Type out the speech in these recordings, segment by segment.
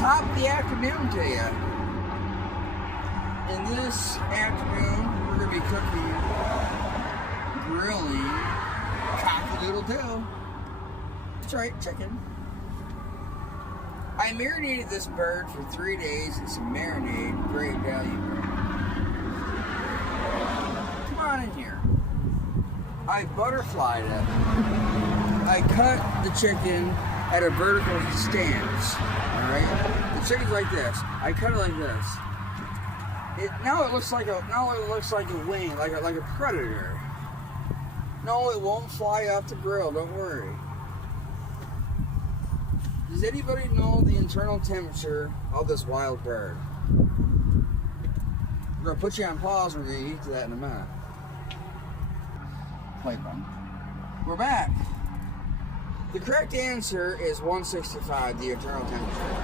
top of the afternoon to you. And this afternoon, we're going to be cooking, grilling, cock-a-doodle-doo. That's right, chicken. I marinated this bird for 3 days in some marinade, great value. Come on in here. I butterflied it. I cut the chicken at a vertical stance. Alright? The chicken's like this. I cut it like this. Now it looks like a wing, like a predator. No, it won't fly off the grill, don't worry. Does anybody know the internal temperature of this wild bird? We're going to put you on pause and we're going to get to that in a minute. Play button. We're back. The correct answer is 165, the internal temperature.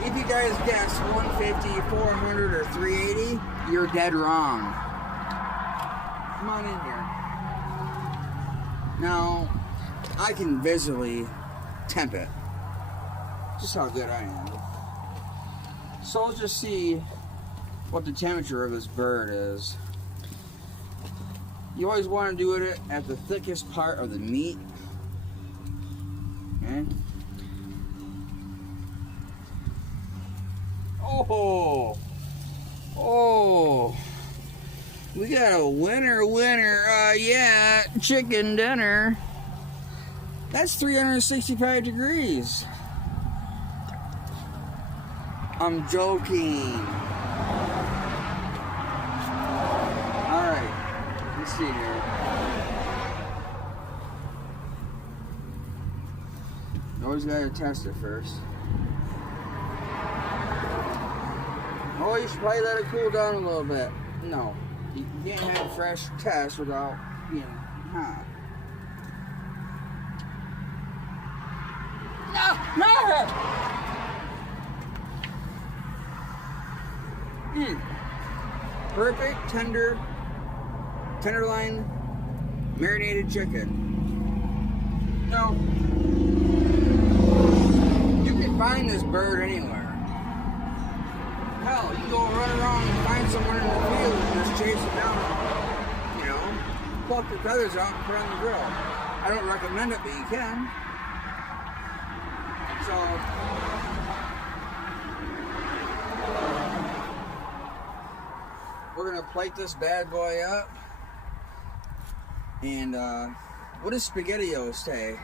If you guys guessed 150, 400, or 380, you're dead wrong. Come on in here. Now, I can visually temp it. Just how good I am. So let's just see what the temperature of this bird is. You always want to do it at the thickest part of the meat. Okay. Oh, we got a winner, yeah, chicken dinner. That's 365 degrees. I'm joking. Alright, let's see here. You always gotta test it first. Oh, you should probably let it cool down a little bit. No, you can't have a fresh test without being hot. No! Perfect, tenderloin, marinated chicken. No, you can find this bird anywhere. Hell, you can go run around and find someone in the field and just chase it down. You know, pluck the feathers out and put it on the grill. I don't recommend it, but you can. So, we're gonna plate this bad boy up. And what does SpaghettiOs say?